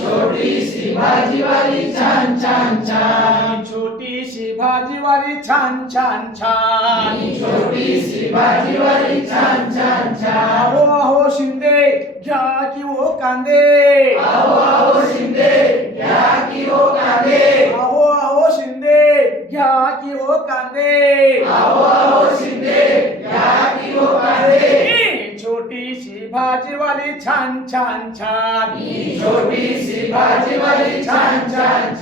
छोटीशी भाजीवाली छान छान. छान छोटीशी भाजीवाली छान छान छान. छोटीशी भाजीवाली छान छान छान. अहो अहो शिंदे घ्या की हो कांदे. अहो अहो शिंदे घ्या की हो कांदे. ही भाजीवाली छान छान छान। छोटीशी भाजीवाली छान छान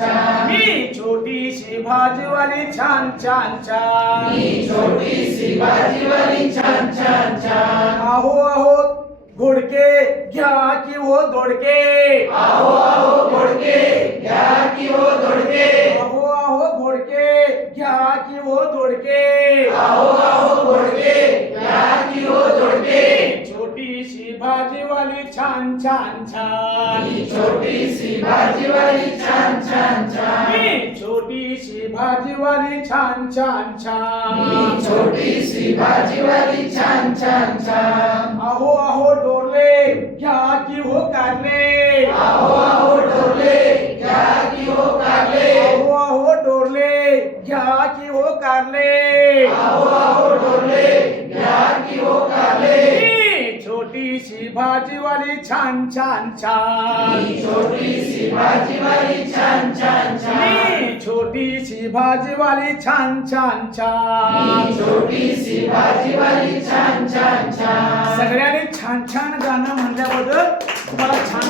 छान। मी छोटीशी भाजीवाली छान छान छान। अहो अहो घोडके घ्या की हो दोडके। अहो अहो घोडके घ्या की हो दोडके। छोटीशी भाजीवाली छान छान छान. मी छोटीशी भाजीवाली छान छान छान. छोटी सी भाजी वाली छान छान छान. छोटी सी भाजी वाली छान छान छान. अहो अहो डोरले घ्या की हो कारले? अहो अहो डोरले घ्या की हो कारले? छोटीशी भाजीवाली छान छान. छान मी छोटीशी भाजीवाली छान छान छान. सगळ्यांनी छान छान गाणं म्हणल्याबद्दल तुम्हाला छान